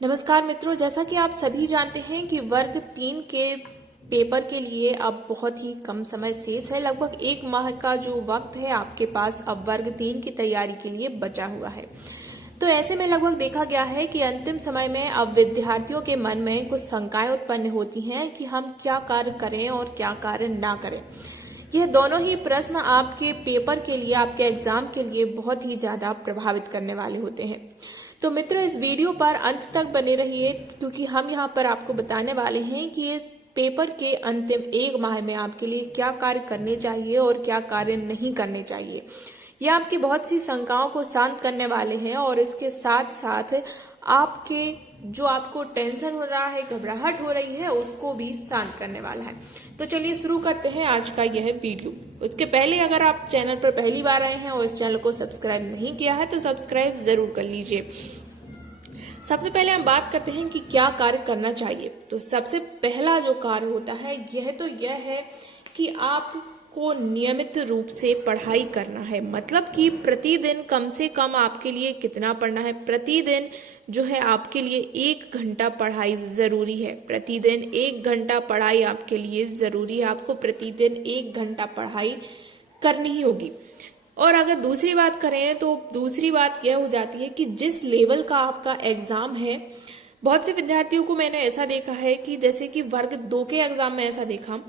नमस्कार मित्रों, जैसा कि आप सभी जानते हैं कि वर्ग 3 के पेपर के लिए अब बहुत ही कम समय शेष है। लगभग एक माह का जो वक्त है आपके पास अब वर्ग 3 की तैयारी के लिए बचा हुआ है। तो ऐसे में लगभग देखा गया है कि अंतिम समय में अब विद्यार्थियों के मन में कुछ शंकाएं उत्पन्न होती हैं कि हम क्या कार्य करें और क्या कार्य ना करें। यह दोनों ही प्रश्न आपके पेपर के लिए, आपके एग्जाम के लिए बहुत ही ज़्यादा प्रभावित करने वाले होते हैं। तो मित्रों, इस वीडियो पर अंत तक बने रहिए, क्योंकि हम यहाँ पर आपको बताने वाले हैं कि ये पेपर के अंतिम एक माह में आपके लिए क्या कार्य करने चाहिए और क्या कार्य नहीं करने चाहिए। ये आपकी बहुत सी शंकाओं को शांत करने वाले हैं और इसके साथ साथ आपके जो आपको टेंशन हो रहा है, घबराहट हो रही है, उसको भी शांत करने वाला है। तो चलिए शुरू करते हैं आज का यह वीडियो। उसके पहले अगर आप चैनल पर पहली बार आए हैं और इस चैनल को सब्सक्राइब नहीं किया है तो सब्सक्राइब जरूर कर लीजिए। सबसे पहले हम बात करते हैं कि क्या कार्य करना चाहिए। तो सबसे पहला जो कार्य होता है यह है कि आपको नियमित रूप से पढ़ाई करना है। मतलब कि प्रतिदिन कम से कम आपके लिए कितना पढ़ना है। प्रतिदिन जो है आपके लिए 1 घंटा पढ़ाई जरूरी है। प्रतिदिन 1 घंटा पढ़ाई आपके लिए जरूरी है। आपको प्रतिदिन 1 घंटा पढ़ाई करनी ही होगी। और अगर दूसरी बात करें तो दूसरी बात यह हो जाती है कि जिस लेवल का आपका एग्जाम है, बहुत से विद्यार्थियों को मैंने ऐसा देखा है कि जैसे कि वर्ग 2 के एग्जाम में ऐसा देखा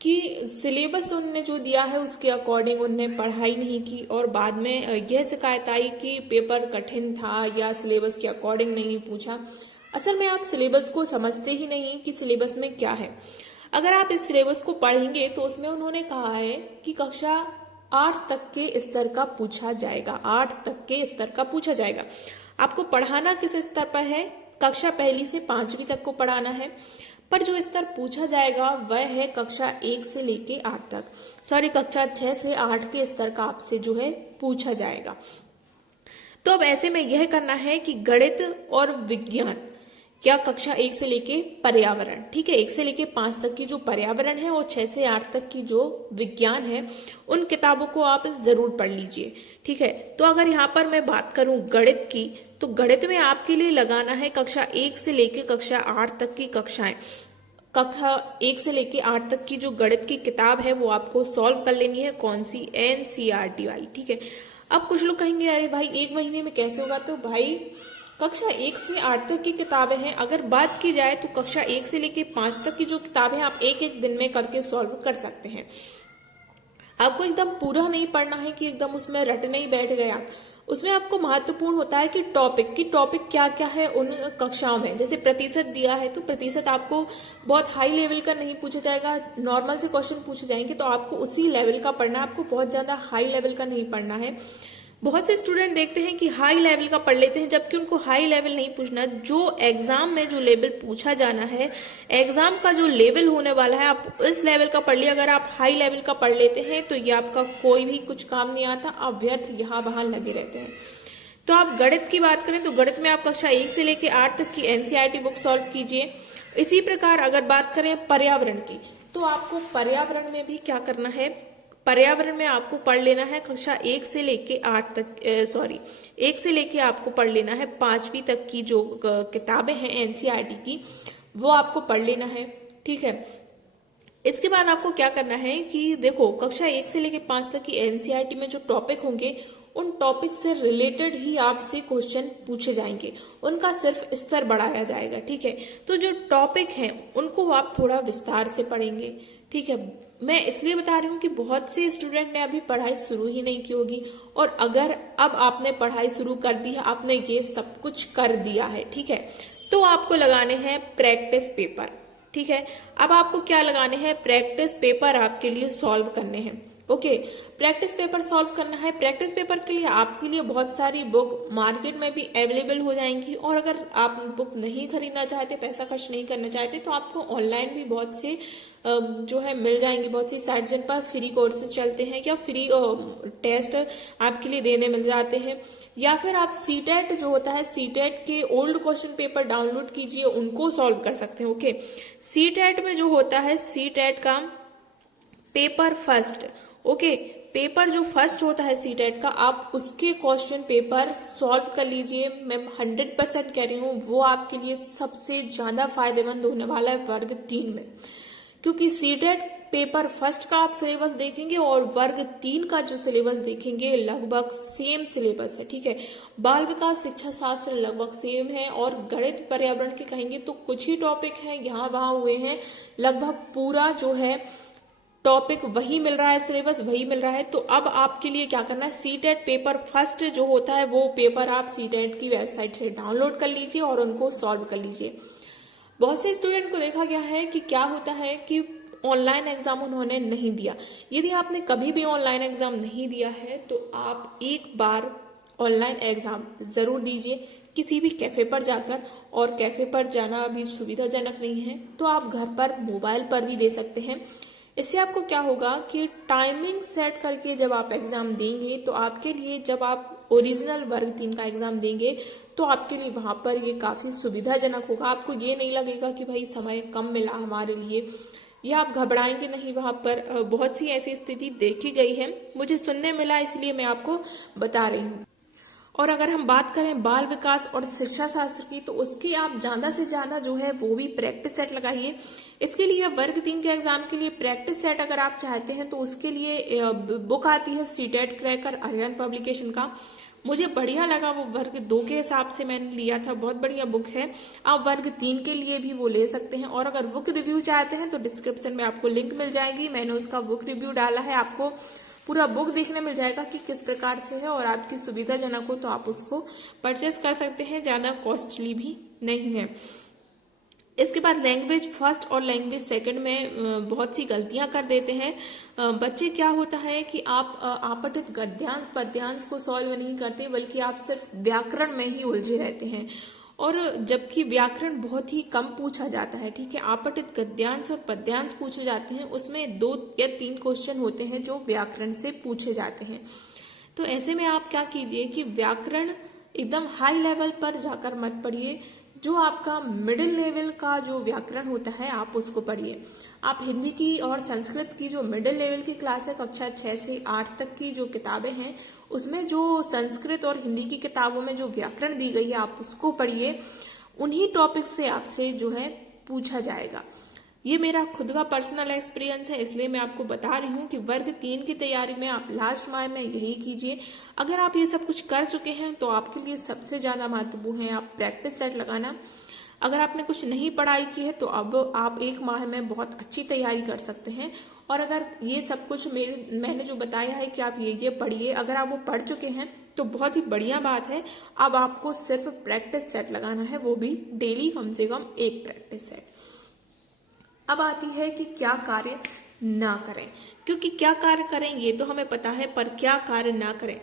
कि सिलेबस उनने जो दिया है उसके अकॉर्डिंग उनने पढ़ाई नहीं की और बाद में यह शिकायत आई कि पेपर कठिन था या सिलेबस के अकॉर्डिंग नहीं पूछा। असल में आप सिलेबस को समझते ही नहीं कि सिलेबस में क्या है। अगर आप इस सिलेबस को पढ़ेंगे तो उसमें उन्होंने कहा है कि कक्षा 8 तक के स्तर का पूछा जाएगा। 8 तक के स्तर का पूछा जाएगा। आपको पढ़ाना किस स्तर पर है? कक्षा 1 से 5वीं तक को पढ़ाना है, पर जो स्तर पूछा जाएगा वह है कक्षा 1 से लेके 8 तक। कक्षा 6 से 8 के स्तर का आपसे जो है पूछा जाएगा। तो अब ऐसे में यह करना है कि गणित और विज्ञान या कक्षा 1 से लेके पर्यावरण, ठीक है, 1 से लेके 5 तक की जो पर्यावरण है और 6 से 8 तक की जो विज्ञान है, उन किताबों को आप जरूर पढ़ लीजिए। ठीक है, तो अगर यहाँ पर मैं बात करूं गणित की, तो गणित में आपके लिए लगाना है कक्षा 1 से लेके कक्षा 8 तक की कक्षाएं। कक्षा 1 से लेके 8 तक की जो गणित की किताब है वो आपको सॉल्व कर लेनी है। कौन सी? NCERT वाली। ठीक है, अब कुछ लोग कहेंगे अरे भाई 1 महीने में कैसे होगा? तो भाई कक्षा 1 से 8 तक की किताबें हैं। अगर बात की जाए तो कक्षा 1 से लेके 5 तक की जो किताबें आप एक एक दिन में करके सॉल्व कर सकते हैं। आपको एकदम पूरा नहीं पढ़ना है कि एकदम उसमें रटने ही बैठ गए आप। उसमें आपको महत्वपूर्ण होता है कि टॉपिक क्या क्या है उन कक्षाओं में। जैसे प्रतिशत दिया है तो प्रतिशत आपको बहुत हाई लेवल का नहीं पूछा जाएगा, नॉर्मल से क्वेश्चन पूछे जाएंगे तो आपको उसी लेवल का पढ़ना है। आपको बहुत ज्यादा हाई लेवल का नहीं पढ़ना है। बहुत से स्टूडेंट देखते हैं कि हाई लेवल का पढ़ लेते हैं, जबकि उनको हाई लेवल नहीं पूछना। जो एग्जाम में जो लेवल पूछा जाना है, एग्जाम का जो लेवल होने वाला है, आप इस लेवल का पढ़ लिया। अगर आप हाई लेवल का पढ़ लेते हैं तो ये आपका कोई भी कुछ काम नहीं आता, आप व्यर्थ यहाँ वहां लगे रहते हैं। तो आप गणित की बात करें तो गणित में आप कक्षा 1 से लेकर 8 तक की NCERT बुक सॉल्व कीजिए। इसी प्रकार अगर बात करें पर्यावरण की, तो आपको पर्यावरण में भी क्या करना है? पर्यावरण में आपको पढ़ लेना है कक्षा 1 से लेके 8 तक 1 से लेके आपको पढ़ लेना है 5वीं तक की जो किताबें हैं NCERT की, वो आपको पढ़ लेना है। ठीक है, इसके बाद आपको क्या करना है कि देखो कक्षा 1 से लेके 5 तक की NCERT में जो टॉपिक होंगे उन टॉपिक से रिलेटेड ही आपसे क्वेश्चन पूछे जाएंगे, उनका सिर्फ स्तर बढ़ाया जाएगा। ठीक है, तो जो टॉपिक हैं उनको आप थोड़ा विस्तार से पढ़ेंगे। ठीक है, मैं इसलिए बता रही हूँ कि बहुत से स्टूडेंट ने अभी पढ़ाई शुरू ही नहीं की होगी, और अगर अब आपने पढ़ाई शुरू कर दी है, आपने ये सब कुछ कर दिया है, ठीक है, तो आपको लगाने हैं प्रैक्टिस पेपर। ठीक है, अब आपको क्या लगाने हैं? प्रैक्टिस पेपर आपके लिए सॉल्व करने हैं। ओके, प्रैक्टिस पेपर सॉल्व करना है। प्रैक्टिस पेपर के लिए आपके लिए बहुत सारी बुक मार्केट में भी अवेलेबल हो जाएंगी, और अगर आप बुक नहीं खरीदना चाहते, पैसा खर्च नहीं करना चाहते, तो आपको ऑनलाइन भी बहुत से जो है मिल जाएंगे। बहुत सी साइट जिन पर फ्री कोर्सेज चलते हैं या फ्री टेस्ट आपके लिए देने मिल जाते हैं, या फिर आप CTET जो होता है, CTET के ओल्ड क्वेश्चन पेपर डाउनलोड कीजिए, उनको सॉल्व कर सकते हैं। ओके, CTET में जो होता है, CTET का पेपर फर्स्ट, ओके, पेपर जो फर्स्ट होता है सीटेट का, आप उसके क्वेश्चन पेपर सॉल्व कर लीजिए। मैं 100% कह रही हूँ, वो आपके लिए सबसे ज़्यादा फायदेमंद होने वाला है वर्ग 3 में, क्योंकि सीटेट पेपर फर्स्ट का आप सिलेबस देखेंगे और वर्ग 3 का जो सिलेबस देखेंगे लगभग सेम सिलेबस है। ठीक है, बाल विकास शिक्षा शास्त्र लगभग सेम है, और गणित पर्यावरण के कहेंगे तो कुछ ही टॉपिक हैं यहाँ वहाँ हुए हैं, लगभग पूरा जो है टॉपिक वही मिल रहा है, सिलेबस वही मिल रहा है। तो अब आपके लिए क्या करना है, सीटेट पेपर फर्स्ट जो होता है वो पेपर आप सीटेट की वेबसाइट से डाउनलोड कर लीजिए और उनको सॉल्व कर लीजिए। बहुत से स्टूडेंट को देखा गया है कि क्या होता है कि ऑनलाइन एग्जाम उन्होंने नहीं दिया। यदि आपने कभी भी ऑनलाइन एग्जाम नहीं दिया है तो आप एक बार ऑनलाइन एग्जाम जरूर दीजिए किसी भी कैफे पर जाकर, और कैफे पर जाना अभी सुविधाजनक नहीं है तो आप घर पर मोबाइल पर भी दे सकते हैं। इससे आपको क्या होगा कि टाइमिंग सेट करके जब आप एग्जाम देंगे तो आपके लिए, जब आप ओरिजिनल वर्ग 3 का एग्जाम देंगे तो आपके लिए वहां पर ये काफी सुविधाजनक होगा। आपको ये नहीं लगेगा कि भाई समय कम मिला हमारे लिए, या आप घबराएंगे नहीं। वहां पर बहुत सी ऐसी स्थिति देखी गई है, मुझे सुनने मिला, इसलिए मैं आपको बता रही हूँ। और अगर हम बात करें बाल विकास और शिक्षा शास्त्र की, तो उसकी आप ज्यादा से ज्यादा जो है वो भी प्रैक्टिस सेट लगाइए। इसके लिए वर्ग 3 के एग्जाम के लिए प्रैक्टिस सेट अगर आप चाहते हैं तो उसके लिए बुक आती है सीटेट क्रैकर आर्यन पब्लिकेशन का। मुझे बढ़िया लगा, वो वर्ग 2 के हिसाब से मैंने लिया था, बहुत बढ़िया बुक है। आप वर्ग 3 के लिए भी वो ले सकते हैं। और अगर बुक रिव्यू चाहते हैं तो डिस्क्रिप्शन में आपको लिंक मिल जाएगी, मैंने उसका बुक रिव्यू डाला है, आपको पूरा बुक देखने मिल जाएगा कि किस प्रकार से है, और आपकी सुविधाजनक हो तो आप उसको परचेस कर सकते हैं, ज्यादा कॉस्टली भी नहीं है। इसके बाद लैंग्वेज फर्स्ट और लैंग्वेज सेकंड में बहुत सी गलतियां कर देते हैं बच्चे। क्या होता है कि आप आपतित गद्यांश पद्यांश को सॉल्व नहीं करते, बल्कि आप सिर्फ व्याकरण में ही उलझे रहते हैं, और जबकि व्याकरण बहुत ही कम पूछा जाता है। ठीक है, आपतित गद्यांश और पद्यांश पूछे जाते हैं, उसमें 2 या 3 क्वेश्चन होते हैं जो व्याकरण से पूछे जाते हैं। तो ऐसे में आप क्या कीजिए कि व्याकरण एकदम हाई लेवल पर जाकर मत पढ़िए, जो आपका मिडिल लेवल का जो व्याकरण होता है आप उसको पढ़िए। आप हिंदी की और संस्कृत की जो मिडिल लेवल की क्लास है, कक्षा 6 से 8 तक की जो किताबें हैं, उसमें जो संस्कृत और हिंदी की किताबों में जो व्याकरण दी गई है आप उसको पढ़िए। उन्हीं टॉपिक से आपसे जो है पूछा जाएगा। ये मेरा खुद का पर्सनल एक्सपीरियंस है, इसलिए मैं आपको बता रही हूँ कि वर्ग 3 की तैयारी में आप लास्ट माह में यही कीजिए। अगर आप ये सब कुछ कर चुके हैं तो आपके लिए सबसे ज़्यादा महत्वपूर्ण है आप प्रैक्टिस सेट लगाना। अगर आपने कुछ नहीं पढ़ाई की है तो अब आप 1 माह में बहुत अच्छी तैयारी कर सकते हैं। और अगर ये सब कुछ मैंने जो बताया है कि आप ये पढ़िए, अगर आप वो पढ़ चुके हैं तो बहुत ही बढ़िया बात है। अब आपको सिर्फ प्रैक्टिस सेट लगाना है, वो भी डेली कम से कम 1 प्रैक्टिस सेट। अब आती है कि क्या कार्य ना करें, क्योंकि क्या कार्य करें ये तो हमें पता है, पर क्या कार्य ना करें।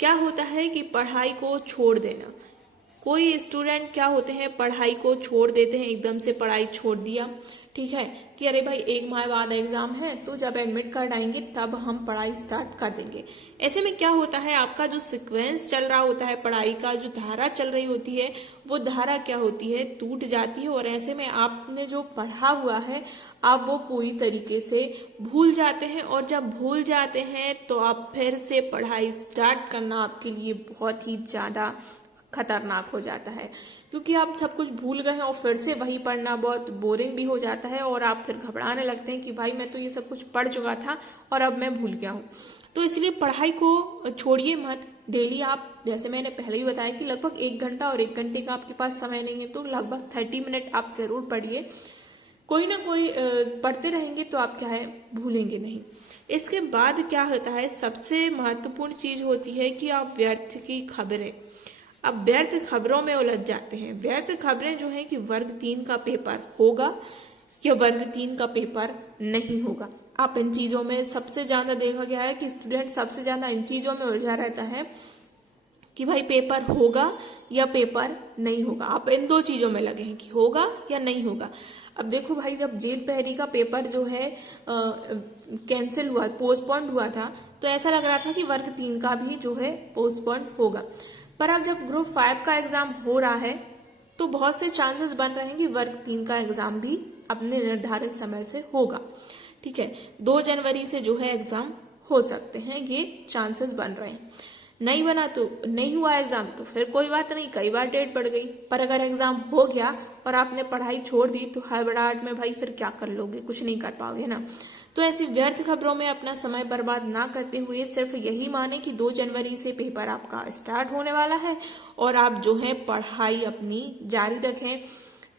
क्या होता है कि पढ़ाई को छोड़ देना। कोई स्टूडेंट क्या होते हैं, पढ़ाई को छोड़ देते हैं, एकदम से पढ़ाई छोड़ दिया, ठीक है, कि अरे भाई 1 माह बाद एग्जाम है तो जब एडमिट कार्ड आएंगे तब हम पढ़ाई स्टार्ट कर देंगे। ऐसे में क्या होता है, आपका जो सीक्वेंस चल रहा होता है पढ़ाई का, जो धारा चल रही होती है, वो धारा क्या होती है, टूट जाती है। और ऐसे में आपने जो पढ़ा हुआ है आप वो पूरी तरीके से भूल जाते हैं, और जब भूल जाते हैं तो आप फिर से पढ़ाई स्टार्ट करना आपके लिए बहुत ही ज़्यादा खतरनाक हो जाता है, क्योंकि आप सब कुछ भूल गए हैं और फिर से वही पढ़ना बहुत बोरिंग भी हो जाता है, और आप फिर घबराने लगते हैं कि भाई मैं तो ये सब कुछ पढ़ चुका था और अब मैं भूल गया हूँ। तो इसलिए पढ़ाई को छोड़िए मत। डेली आप, जैसे मैंने पहले ही बताया कि लगभग 1 घंटा, और 1 घंटे का आपके पास समय नहीं है तो लगभग 30 मिनट आप जरूर पढ़िए। कोई ना कोई पढ़ते रहेंगे तो आप क्या है, भूलेंगे नहीं। इसके बाद क्या होता है, सबसे महत्वपूर्ण चीज होती है कि आप व्यर्थ की खबरें, अब व्यर्थ खबरों में उलझ जाते हैं। व्यर्थ खबरें जो है कि वर्ग 3 का पेपर होगा या वर्ग 3 का पेपर नहीं होगा। आप इन चीजों में सबसे ज्यादा देखा गया है कि स्टूडेंट सबसे ज्यादा इन चीजों में उलझा रहता है कि भाई पेपर होगा या पेपर नहीं होगा। आप इन 2 चीजों में लगे हैं कि होगा या नहीं होगा। अब देखो भाई, जब जेल प्रहरी का पेपर जो है कैंसिल हुआ, पोस्टपोन्ड हुआ था, तो ऐसा लग रहा था कि वर्ग 3 का भी जो है पोस्टपोन्ड होगा। पर अब जब ग्रुप 5 का एग्जाम हो रहा है तो बहुत से चांसेस बन रहे हैं कि वर्ग 3 का एग्जाम भी अपने निर्धारित समय से होगा। ठीक है, 2 जनवरी से जो है एग्जाम हो सकते हैं, ये चांसेस बन रहे हैं। नहीं बना तो नहीं हुआ एग्जाम तो फिर कोई बात नहीं, कई बार डेट बढ़ गई। पर अगर एग्जाम हो गया और आपने पढ़ाई छोड़ दी तो हड़बड़ाहट में भाई फिर क्या कर लोगे, कुछ नहीं कर पाओगे ना। तो ऐसी व्यर्थ खबरों में अपना समय बर्बाद ना करते हुए सिर्फ यही माने कि 2 जनवरी से पेपर आपका स्टार्ट होने वाला है और आप जो है पढ़ाई अपनी जारी रखें।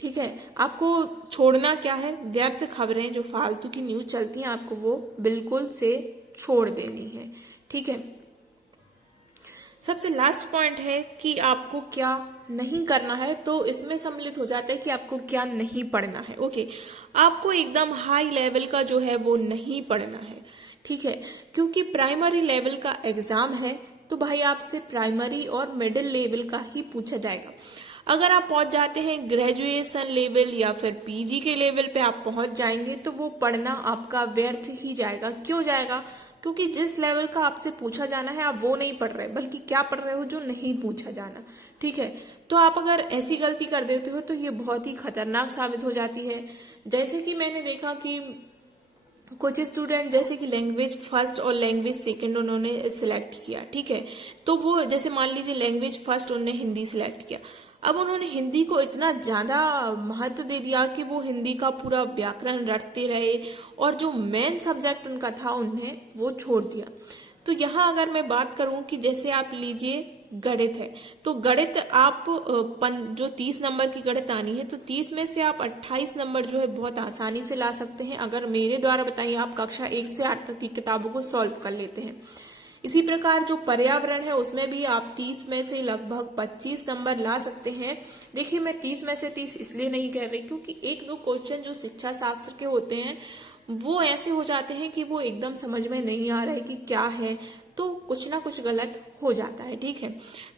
ठीक है, आपको छोड़ना क्या है, व्यर्थ खबरें जो फालतू की न्यूज चलती हैं आपको वो बिल्कुल से छोड़ देनी है। ठीक है, सबसे लास्ट पॉइंट है कि आपको क्या नहीं करना है। तो इसमें सम्मिलित हो जाता है कि आपको क्या नहीं पढ़ना है। ओके, आपको एकदम हाई लेवल का जो है वो नहीं पढ़ना है। ठीक है, क्योंकि प्राइमरी लेवल का एग्जाम है तो भाई आपसे प्राइमरी और मिडिल लेवल का ही पूछा जाएगा। अगर आप पहुंच जाते हैं ग्रेजुएशन लेवल या फिर पीजी के लेवल पे आप पहुंच जाएंगे तो वो पढ़ना आपका व्यर्थ ही जाएगा। क्यों जाएगा? क्योंकि जिस लेवल का आपसे पूछा जाना है आप वो नहीं पढ़ रहे, बल्कि क्या पढ़ रहे हो जो नहीं पूछा जाना। ठीक है, तो आप अगर ऐसी गलती कर देते हो तो ये बहुत ही खतरनाक साबित हो जाती है। जैसे कि मैंने देखा कि कुछ स्टूडेंट जैसे कि लैंग्वेज फर्स्ट और लैंग्वेज सेकंड उन्होंने सिलेक्ट किया। ठीक है, तो वो जैसे मान लीजिए लैंग्वेज फर्स्ट उन्होंने हिंदी सिलेक्ट किया। अब उन्होंने हिंदी को इतना ज़्यादा महत्व दे दिया कि वो हिंदी का पूरा व्याकरण रटते रहे और जो मेन सब्जेक्ट उनका था उन्हें वो छोड़ दिया। तो यहाँ अगर मैं बात करूँ कि जैसे आप लीजिए गणित है, तो गणित आप जो 30 नंबर की गणित आनी है तो 30 में से आप 28 नंबर जो है बहुत आसानी से ला सकते हैं अगर मेरे द्वारा बताइए आप कक्षा 1 से 8 तक की किताबों को सॉल्व कर लेते हैं। इसी प्रकार जो पर्यावरण है उसमें भी आप 30 में से लगभग 25 नंबर ला सकते हैं। देखिए मैं 30 में से 30 इसलिए नहीं कह रही क्योंकि एक दो क्वेश्चन जो शिक्षा शास्त्र के होते हैं वो ऐसे हो जाते हैं कि वो एकदम समझ में नहीं आ रहा है कि क्या है, तो कुछ ना कुछ गलत हो जाता है। ठीक है,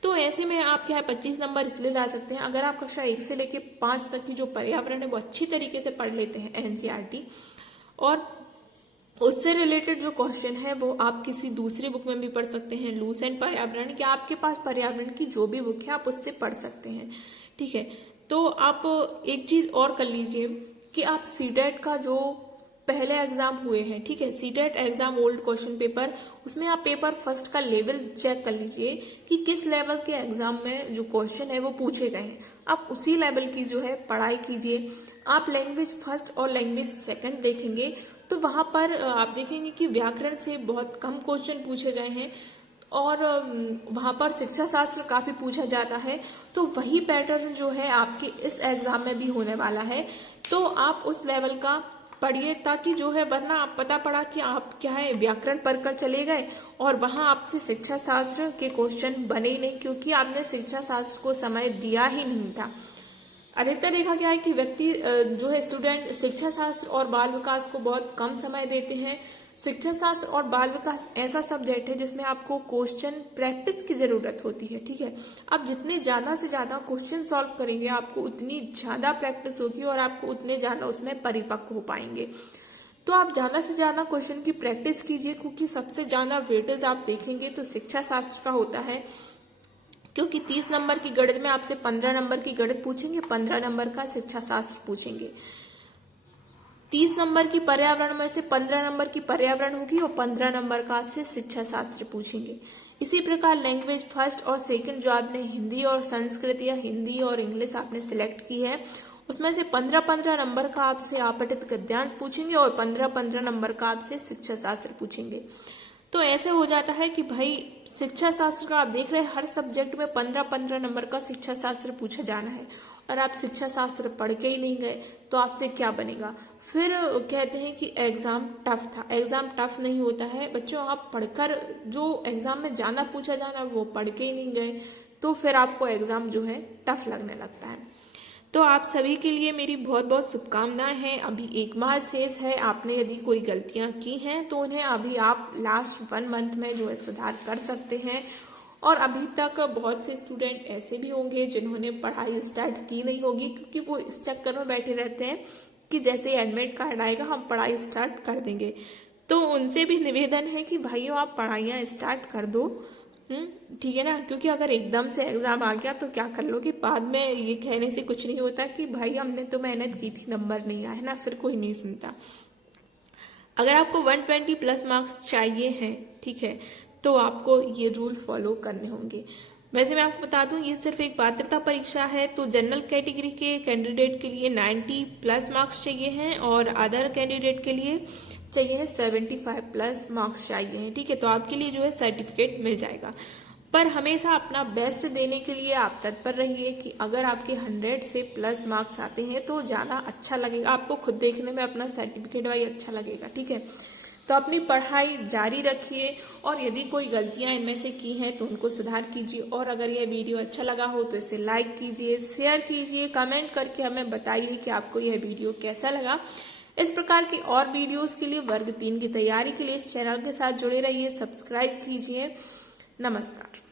तो ऐसे में आप क्या है 25 नंबर इसलिए ला सकते हैं अगर आप कक्षा 1 से लेके 5 तक की जो पर्यावरण है वो अच्छी तरीके से पढ़ लेते हैं एनसीईआरटी, और उससे रिलेटेड जो क्वेश्चन है वो आप किसी दूसरी बुक में भी पढ़ सकते हैं, लूसेंट पर्यावरण, या आपके पास पर्यावरण की जो भी बुक है आप उससे पढ़ सकते हैं। ठीक है, तो आप एक चीज और कर लीजिए कि आप सीटेट का जो पहले एग्जाम हुए हैं, ठीक है, CTET exam old question paper, उसमें आप पेपर फर्स्ट का लेवल चेक कर लीजिए कि किस लेवल के एग्जाम में जो क्वेश्चन है वो पूछे गए हैं, आप उसी लेवल की जो है पढ़ाई कीजिए। आप लैंग्वेज फर्स्ट और लैंग्वेज सेकंड देखेंगे तो वहां पर आप देखेंगे कि व्याकरण से बहुत कम क्वेश्चन पूछे गए हैं और वहां पर शिक्षा शास्त्र काफी पूछा जाता है। तो वही पैटर्न जो है आपके इस एग्जाम में भी होने वाला है, तो आप उस लेवल का पढ़िए ताकि जो है, वरना आप पता पड़ा कि आप क्या है व्याकरण पढ़कर चले गए और वहां आपसे शिक्षा शास्त्र के क्वेश्चन बने ही नहीं क्योंकि आपने शिक्षा शास्त्र को समय दिया ही नहीं था। अधिकतर देखा गया है कि व्यक्ति जो है स्टूडेंट शिक्षा शास्त्र और बाल विकास को बहुत कम समय देते हैं। शिक्षा शास्त्र और बाल विकास ऐसा सब्जेक्ट है जिसमें आपको क्वेश्चन प्रैक्टिस की जरूरत होती है। ठीक है, आप जितने ज्यादा से ज्यादा क्वेश्चन सॉल्व करेंगे आपको उतनी ज्यादा प्रैक्टिस होगी और आपको उतने ज्यादा उसमें परिपक्व हो पाएंगे। तो आप ज्यादा से ज्यादा क्वेश्चन की प्रैक्टिस कीजिए क्योंकि सबसे ज्यादा वेटेज आप देखेंगे तो शिक्षा शास्त्र का होता है, क्योंकि 30 नंबर की गणित में आपसे 15 नंबर की गणित पूछेंगे, 15 नंबर का शिक्षा शास्त्र पूछेंगे। 30 नंबर की पर्यावरण में से 15 नंबर की पर्यावरण होगी और 15 नंबर का आपसे शिक्षा शास्त्र पूछेंगे। इसी प्रकार लैंग्वेज फर्स्ट और सेकंड जो आपने हिंदी और संस्कृत या हिंदी और इंग्लिश आपने सिलेक्ट की है उसमें से 15-15 नंबर का आपसे आपठित गद्यांश पूछेंगे और 15-15 नंबर का आपसे शिक्षा शास्त्र पूछेंगे। तो ऐसे हो जाता है कि भाई शिक्षा शास्त्र का आप देख रहे हैं हर सब्जेक्ट में 15-15 नंबर का शिक्षा शास्त्र पूछा जाना है और आप शिक्षा शास्त्र पढ़ के ही नहीं गए तो आपसे क्या बनेगा। फिर कहते हैं कि एग्जाम टफ था, एग्जाम टफ नहीं होता है बच्चों, आप पढ़कर जो एग्जाम में जाना पूछा जाना वो पढ़ के ही नहीं गए तो फिर आपको एग्जाम जो है टफ लगने लगता है। तो आप सभी के लिए मेरी बहुत बहुत शुभकामनाएं हैं। अभी 1 माह शेष है, आपने यदि कोई गलतियां की हैं तो उन्हें अभी आप लास्ट 1 मंथ में जो है सुधार कर सकते हैं। और अभी तक बहुत से स्टूडेंट ऐसे भी होंगे जिन्होंने पढ़ाई स्टार्ट की नहीं होगी क्योंकि वो इस चक्कर में बैठे रहते हैं कि जैसे एडमिट कार्ड आएगा हम पढ़ाई स्टार्ट कर देंगे। तो उनसे भी निवेदन है कि भाइयों आप पढ़ाइयाँ स्टार्ट कर दो, ठीक है ना, क्योंकि अगर एकदम से एग्जाम आ गया तो क्या कर लोगे, बाद में ये कहने से कुछ नहीं होता कि भाई हमने तो मेहनत की थी नंबर नहीं आया, है ना, फिर कोई नहीं सुनता। अगर आपको 120 प्लस मार्क्स चाहिए हैं, ठीक है, तो आपको ये रूल फॉलो करने होंगे। वैसे मैं आपको बता दूं, ये सिर्फ एक पात्रता परीक्षा है, तो जनरल कैटेगरी के कैंडिडेट के लिए 90 प्लस मार्क्स चाहिए हैं और अदर कैंडिडेट के लिए चाहिए है 75 प्लस मार्क्स चाहिए हैं, ठीक है। तो आपके लिए जो है सर्टिफिकेट मिल जाएगा। पर हमेशा अपना बेस्ट देने के लिए आप तत्पर रहिए कि अगर आपके 100 से प्लस मार्क्स आते हैं तो ज़्यादा अच्छा लगेगा, आपको खुद देखने में अपना सर्टिफिकेट वाइज अच्छा लगेगा, ठीक है। तो अपनी पढ़ाई जारी रखिए और यदि कोई गलतियां इनमें से की हैं तो उनको सुधार कीजिए। और अगर यह वीडियो अच्छा लगा हो तो इसे लाइक कीजिए, शेयर कीजिए, कमेंट करके हमें बताइए कि आपको यह वीडियो कैसा लगा। इस प्रकार की और वीडियोस के लिए वर्ग 3 की तैयारी के लिए इस चैनल के साथ जुड़े रहिए, सब्सक्राइब कीजिए। नमस्कार।